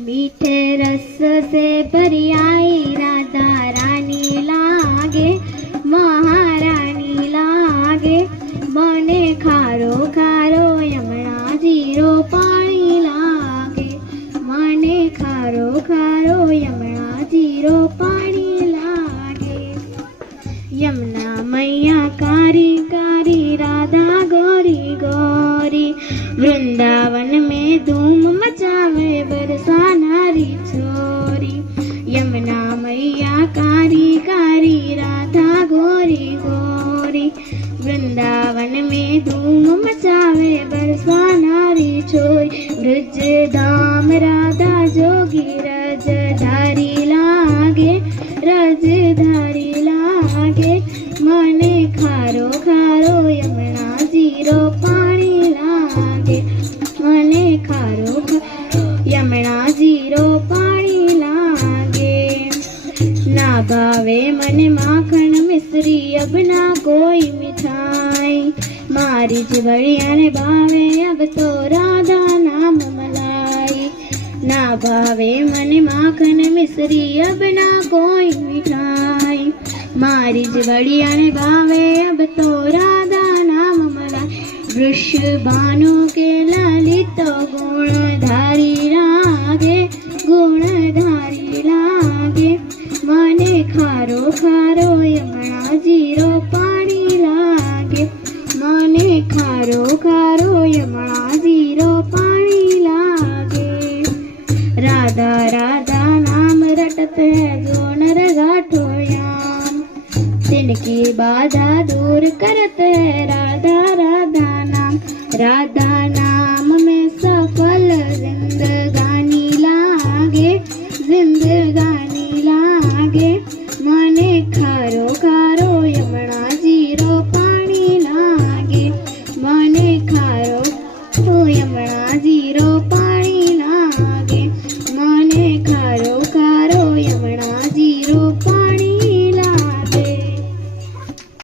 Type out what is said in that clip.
मीठे रस से भरी आई राधा रानी लागे, महारानी लागे। मने खारो खारो यमुना जीरो पानी लागे, मने खारो खारो यमुना जीरो पानी लागे। यमुना मैया कारी कारी राधा गोरी गोरी, वृंदावन में धूम मचावे बरसा नारी छोरी। यमुना मैया कारी कारी राधा गोरी गोरी, वृंदावन में धूम मचावे बरसा नारी छोरी। ब्रज धाम राधा जोगी रजधारी लागे, रजधारी लागे। मने खारो खारो यमुना जीरो पानी लागे, मने खारो खारो यमुना जीरो पानी लागे। ना भावे मने माखन मिश्री अब ना कोई मिठाई, मारी जिवड़िया ने भावे अब तो राधा नाम मलाई। ना भावे मने माखन मिश्री अब ना कोई मिठाई, मारी जिवड़िया ने भावे अब तो राधा नाम मलाई। वृषभानु के ललित गुणधारी लागे, गुणधारी लागे। मने खारो खारो यमुना जीरो पानी लागे, मने खारो खारो यमुना जीरो पानी लागे। राधा राधा नाम रटते जो नर गाठोयाम, तिनकी बाधा दूर करते राधा राधा नाम। राधा नाम में सफल जिंदगानी लागे, जिंदगानी लागे। मने खारो खारो यमुना जीरो पानी लागे, मने खारो यमुना जीरो पानी लागे। मने खारो खारो